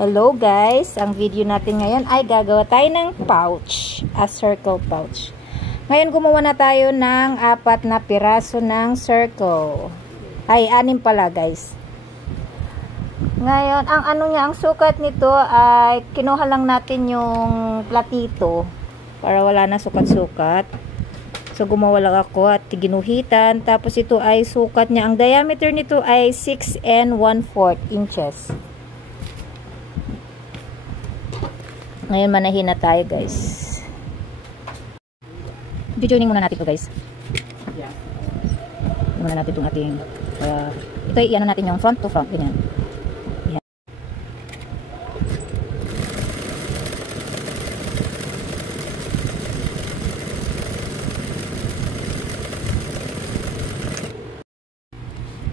Hello guys, ang video natin ngayon ay gagawa tayo ng pouch, a circle pouch. Ngayon gumawa na tayo ng 4 na piraso ng circle. Ay, 6 pala guys. Ngayon, ang sukat nito ay kinuha lang natin yung platito para wala na sukat-sukat. So gumawa lang ako at ginuhitan, tapos ito ay sukat niya. Ang diameter nito ay 6 1/4 inches. Ngayon manahin na tayo guys. Joining muna natin ito guys. Muna natin itong ating ito ay iano natin yung front to front. Ganyan. Yan.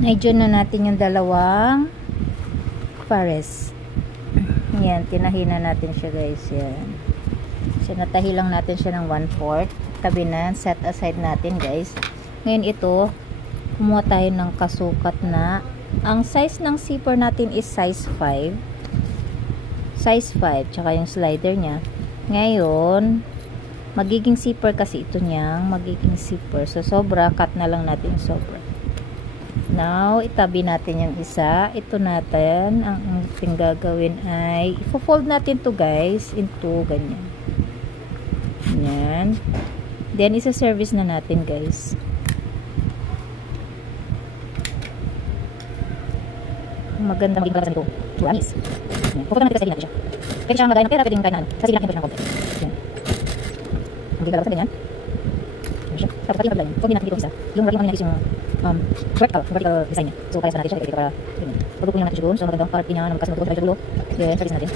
Na-join na natin yung dalawang pares. Yan, tinahina natin siya guys. Yan. So, natahi lang natin siya ng 1/4. Tabi na, set aside natin guys. Ngayon ito, kumuha tayo ng kasukat na, ang size ng zipper natin is size 5. Size 5, tsaka yung slider niya. Ngayon, magiging zipper kasi ito niyang, magiging zipper. So, sobra, cut na lang natin yung sobra. Now, itabi natin yung isa. Ito natin, ang ating gagawin ay i-fold natin to guys into ganyan. Yan. Then, isa-service na natin guys. Maganda maging kalasan ito. Tuwanis. Pupunta natin kasi natin siya. Pwede siyang lagay ng pera, pwede yung kain na ano. Kasi lang siya ng konti. Yan. Maging kalasan ganyan. Tapos pati yung paglayin. Huwag din natin dito isa. Yung natin yung vertical design niya. So, kaya sa natin siya. Para, pagpupunin natin siya doon. So, magandang party niya. Magkasin natin sa dulo. Then, service natin.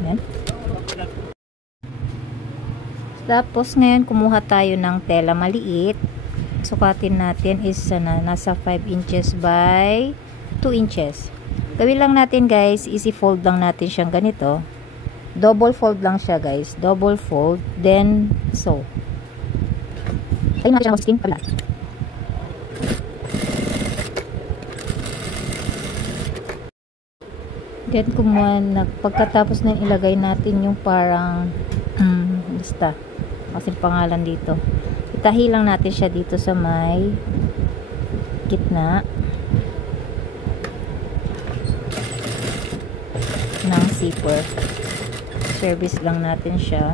Ayan. Tapos, ngayon, kumuha tayo ng tela maliit. Sukatin natin is nasa 5 inches by 2 inches. Gawin lang natin guys, easy fold lang natin siyang ganito. Double fold lang siya guys. Double fold, then sew. Tayo natin siya ng skin kabila. Then pagkatapos na ilagay natin yung parang basta kasi pangalan dito. Itahi lang natin siya dito sa may gitna ng zipper. Service lang natin siya.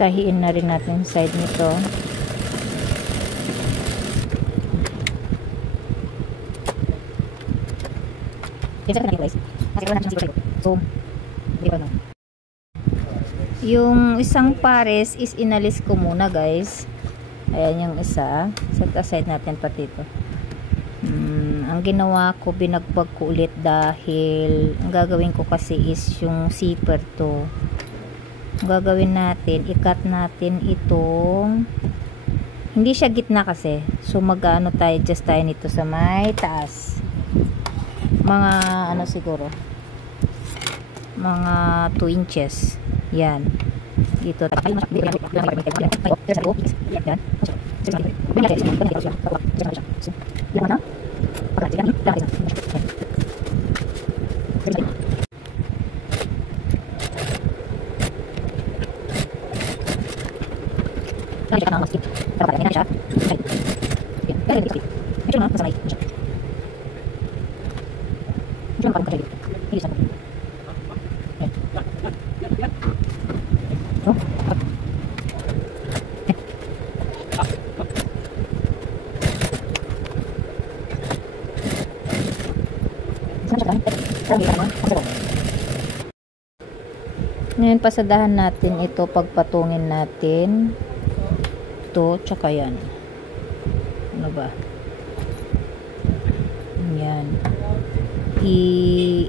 Tahiin na rin natin yung side nito. Yung isang pares is inalis ko muna guys. Ayan yung isa. Set aside natin pati ito. Ang ginawa ko, binagbag ko ulit dahil ang gagawin ko kasi is yung zipper to. Ang gagawin natin, i-cut natin itong, hindi siya gitna kasi. So mag-ano tayo, just tayo nito sa may taas. Mga ano siguro, mga 2 inches. Yan. Dito. Ngayon pasadahan natin ito, pagpatungin natin ito, tsaka yan. Ano ba? Yan.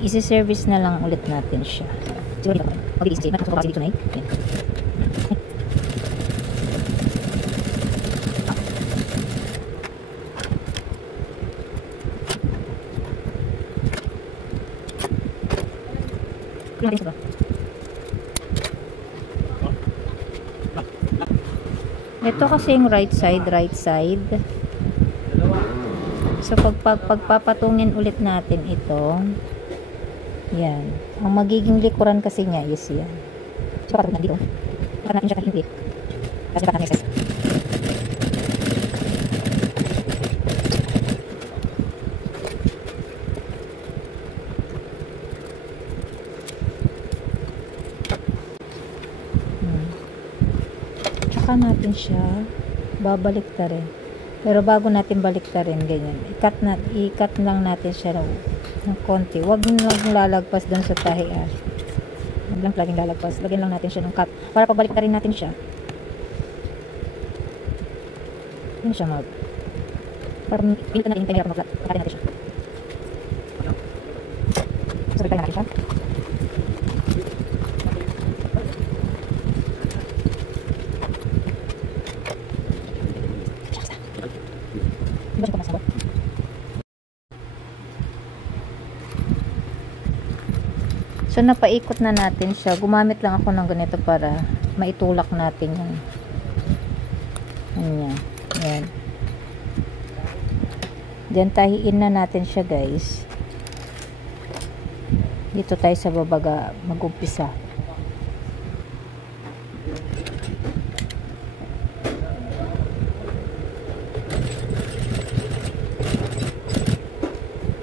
Isi-service na lang ulit natin siya. Siguro dito. Pag-i-isip. Matapos ko kasi dito na eh. Yan. Kung natin ito ba? Ito kasi yung right side. So, pagpapatungin ulit natin ito, yan. Ang magiging likuran kasi nga is yan. So, kapag nandito, baka natin siya kahindi. Kasi baka natin tsaka natin siya babalik ta rin. Pero bago natin balik ta rin, ganyan. I-cut lang natin siya ng konti. Huwag lang lalagpas doon sa tahi. Huwag lang laging lalagpas. Lagyan lang natin siya ng cut. Para pabalik ta rin natin siya. Yun siya para pilit na rin tayo mag-flat. Pagkatin natin siya. Sabit tayo natin siya. So, napaikot na natin siya. Gumamit lang ako ng ganito para maitulak natin yung yan. Yan. Diyan tahiin na natin siya, guys. Dito tayo sa babaga mag-umpisa.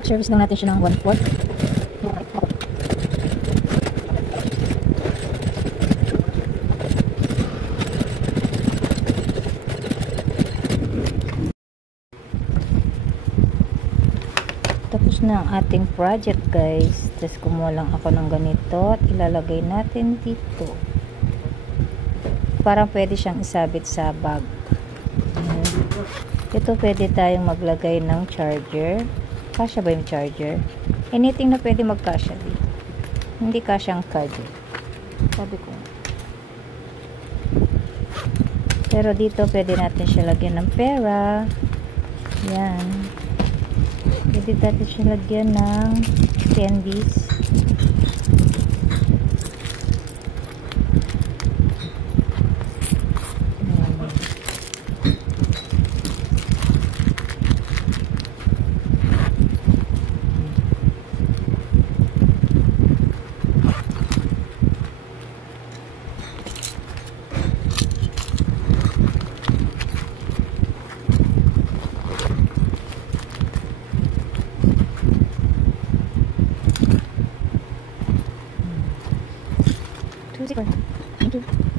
Service lang natin siya ng 1/4. Tapos na ang ating project, guys. Tapos kumuha lang ako ng ganito at ilalagay natin dito. Parang pwede siyang isabit sa bag. Ito pwede tayong maglagay ng charger. Kasya ba yung charger? Anything na pwede magkasya dito. Hindi kasyang card. Sabi ko. Pero dito pwede natin siya lagyan ng pera. Yan. Pwede natin siya lagyan ng candies. Thank you.